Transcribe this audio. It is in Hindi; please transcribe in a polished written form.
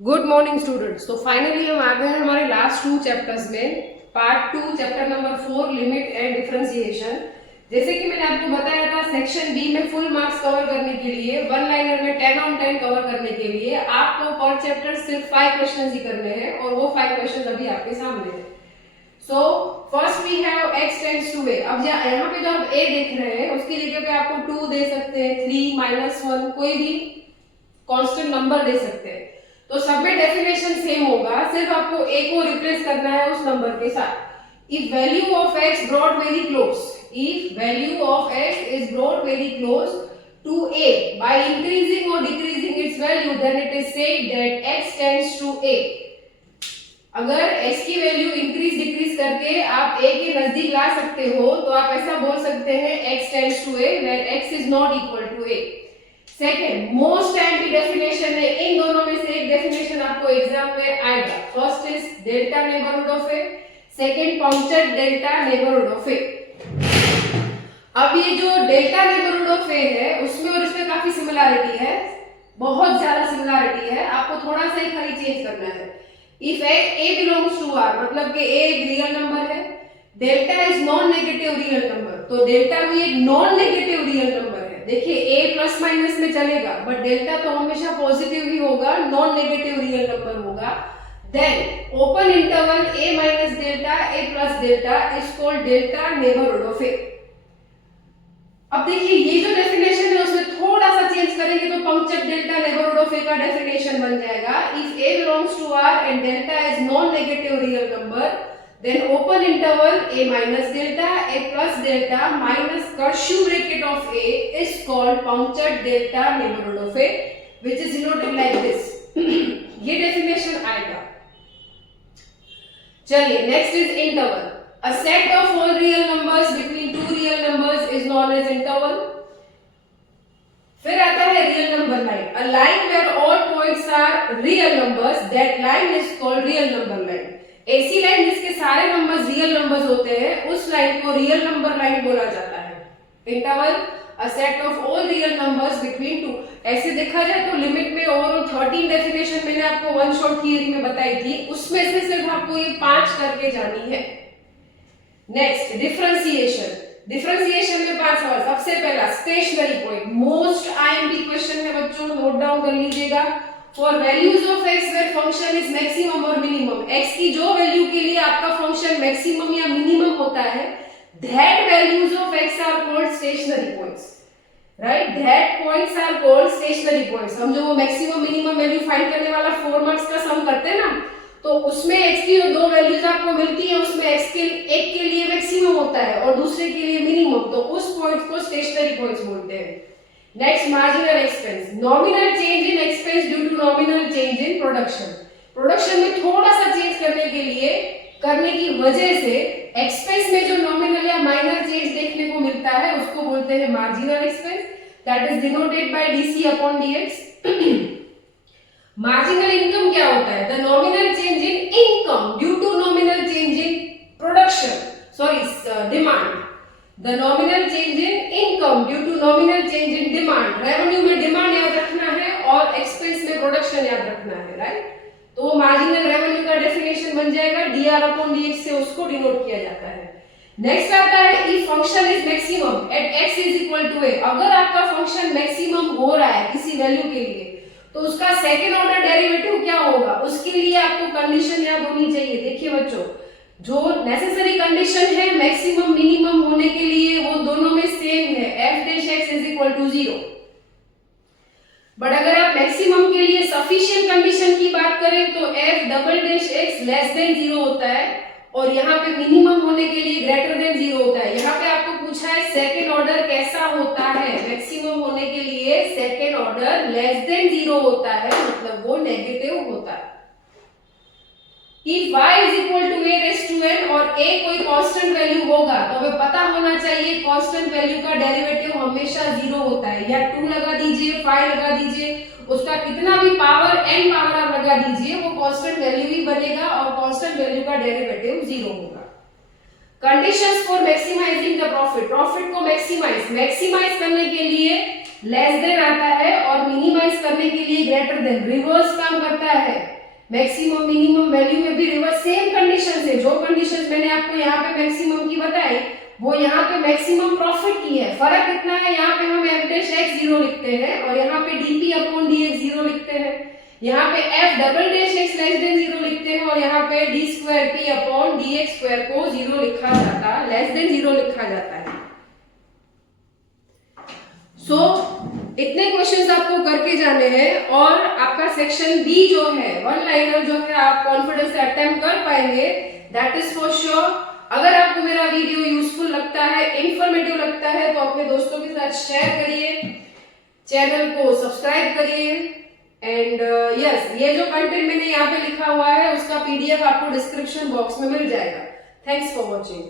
Good morning students. तो फाइनली हम आ गए हैं हमारे लास्ट 2 चैप्टर्स में। Part 2 chapter number 4 limit and differentiation. जैसे कि मैंने आपको बताया था, सेक्शन बी में फुल मार्क्स कवर करने के लिए, वन लाइनर में 10 on 10 कवर करने के लिए आपको पर चैप्टर सिर्फ 5 क्वेश्चन ही करने हैं और वो 5 क्वेश्चन अभी आपके सामने है। So first we have x tends to a। अब यहाँ पे जो आप a देख रहे हैं उसकी जगह पे आपको 2 दे सकते हैं, 3 -1 कोई भी कांस्टेंट नंबर दे सकते हैं। तो सब में डेफिनेशन सेम होगा, सिर्फ आपको a को रिप्लेस करना है उस नंबर के साथ। If value of x brought very close, if value of x is brought very close to a by increasing or decreasing its value, then it is said that x tends to a। अगर x की वैल्यू इंक्रीज डिक्रीज करके आप a के नजदीक ला सकते हो तो आप ऐसा बोल सकते हैं x tends to a where x is not equal to a। Second, most time की डेफिनेशन है, इन दोनों में से एक डेफिनेशन आपको एग्जाम में आएगा। First is delta neighbourhood of A, second punctured delta neighbourhood of A. अब ये जो डेल्टा नेबरहुड ऑफ ए है उसमें और इसमें काफी सिमिलरिटी है, बहुत ज्यादा सिमिलरिटी है। आपको थोड़ा सा ही खाली चेंज करना है। If A belongs to R, मतलब कि ए एक रियल नंबर है, delta is non negative real number, तो डेल्टा भी एक नॉन नेगेटिव रियल नंबर है। देखिए a प्लस माइनस में चलेगा बट डेल्टा तो हमेशा पॉजिटिव ही होगा, नॉन नेगेटिव रियल नंबर होगा। Then open interval a minus delta a plus delta is called delta neighbourhood of a। अब देखिए ये जो डेफिनेशन है उसमें थोड़ा सा चेंज करेंगे तो puncture delta neighbourhood of a का डेफिनेशन बन जाएगा। If a belongs to r and delta is non negative real number, then open interval a minus delta a plus delta minus cursive bracket of a is called punctured delta neighborhood of a, which is denoted like this। ये definition आएगा। चलिए next is interval. A set of all real numbers between two real numbers is known as interval। फिर आता है real number line. A line where all points are real numbers, that line is called real number line। ऐसी लाइन जिसके सारे नंबर्स रियल नंबर्स होते हैं उस लाइन को रियल नंबर लाइन बोला जाता है। Interval a set of all real numbers between two. ऐसे देखा जाए तो लिमिट में ओवरऑल 13 डेफिनेशन मैंने आपको वन शॉट थियरी में बताई थी, उसमें से सिर्फ आपको ये 5 करके जानी है। Next differentiation. डिफरेंशिएशन में 5 सवाल। सबसे पहला stationary point, most IMP question है बच्चों, नोट डाउन कर लीजिएगा। For values of x where function is maximum or minimum, x की जो वैल्यू के लिए आपका फंक्शन मैक्सिमम या मिनिमम होता है, that values of x are called stationary points, right? That points are called stationary points। हम जो वो मैक्सिमम मिनिमम वैल्यू फाइंड करने वाला 4 मार्क्स का सम करते हैं ना, तो उसमें x की जो दो वैल्यूज आपको मिलती है उसमें x के एक के लिए मैक्सिमम होता है और दूसरे के लिए मिनिमम, तो उस पॉइंट को स्टेशनरी पॉइंट्स बोलते हैं। Next marginal expense, nominal change in expense due to nominal change in production. Production में थोड़ा सा चेंज करने की वजह से एक्सपेंस में जो नॉमिनल या माइनर चेंज देखने को मिलता है उसको बोलते हैं marginal expense, that is denoted by DC upon DX. Marginal income क्या होता है? The nominal change in income due to nominal change in production, sorry demand. The nominal change in income due to nominal change in demand। Revenue में डिमांड याद रखना है और एक्सपेंस में प्रोडक्शन याद रखना है, राइट? तो वो मार्जिनल रेवेन्यू का डेफिनेशन बन जाएगा, dr अपॉन dx से उसको डिनोट किया जाता है। नेक्स्ट आता है if function is maximum at x is equal to a। अगर आपका फंक्शन मैक्सिमम हो रहा है किसी वैल्यू के लिए तो उसका सेकंड ऑर्डर डेरिवेटिव क्या होगा, उसके लिए आपको कंडीशन याद होनी चाहिए। देखिए बच्चों, जो नेसेसरी कंडीशन है मैक्सिमम मिनिमम होने के लिए वो दोनों में सेम है, f dash x is equal to 0। But अगर आप मैक्सिमम के लिए सफिशिएंट कंडीशन की बात करें तो f double dash x less than 0 होता है और यहाँ पे मिनिमम होने के लिए ग्रेटर देन 0 होता है। यहाँ पे आपको पूछा है सेकेंड ऑर्डर कैसा होता है, मैक्सिमम होने के लिए सेकेंड ऑर्डर लेस देन 0 होता है, मतलब वो नेगेटिव होता है। If y is equal to a raised to n और a कोई कांस्टेंट वैल्यू होगा तो हमें पता होना चाहिए कांस्टेंट वैल्यू का डेरिवेटिव हमेशा 0 होता है। या 2 लगा दीजिए, 5 लगा दीजिए, उसका कितना भी पावर n पावर आप लगा दीजिए, वो कांस्टेंट वैल्यू ही बनेगा और कांस्टेंट वैल्यू का डेरिवेटिव 0 होगा। Conditions for maximising the profit. Profit को मैक्सिमाइज करने के लिए लेस देन आता है और मिनिमाइज करने के लिए ग्रेटर देन, रिवर्स काम करता है। मैक्सिमम मिनिमम वैल्यू में भी रिवर्स सेम कंडीशन से, जो कंडीशन मैंने आपको यहाँ पे मैक्सिमम की बताई वो यहाँ पे मैक्सिमम प्रॉफिट की है। फर्क इतना है, यहाँ पे हम f डैश x 0 लिखते हैं और यहाँ पे dp अपॉन dx 0 लिखते हैं। यहाँ पे f double dash x less than 0 लिखते हैं और यहाँ पे d square p upon dx square को 0 लिखा जाता है, लेस देन 0 लिखा जाता है। सो इतने क्वेश्चंस आपको करके जाने हैं और आपका सेक्शन बी जो है वन लाइनर जो है आप कॉन्फिडेंस से अटेम्प्ट कर पाएंगे, दैट इज फॉर श्योर। अगर आपको मेरा वीडियो यूजफुल लगता है, इंफॉर्मेटिव लगता है तो अपने दोस्तों के साथ शेयर करिए, चैनल को सब्सक्राइब करिए एंड यस, ये जो कंटेंट मैंने यहाँ पे लिखा हुआ है उसका PDF आपको डिस्क्रिप्शन बॉक्स में मिल जाएगा। Thanks for watching.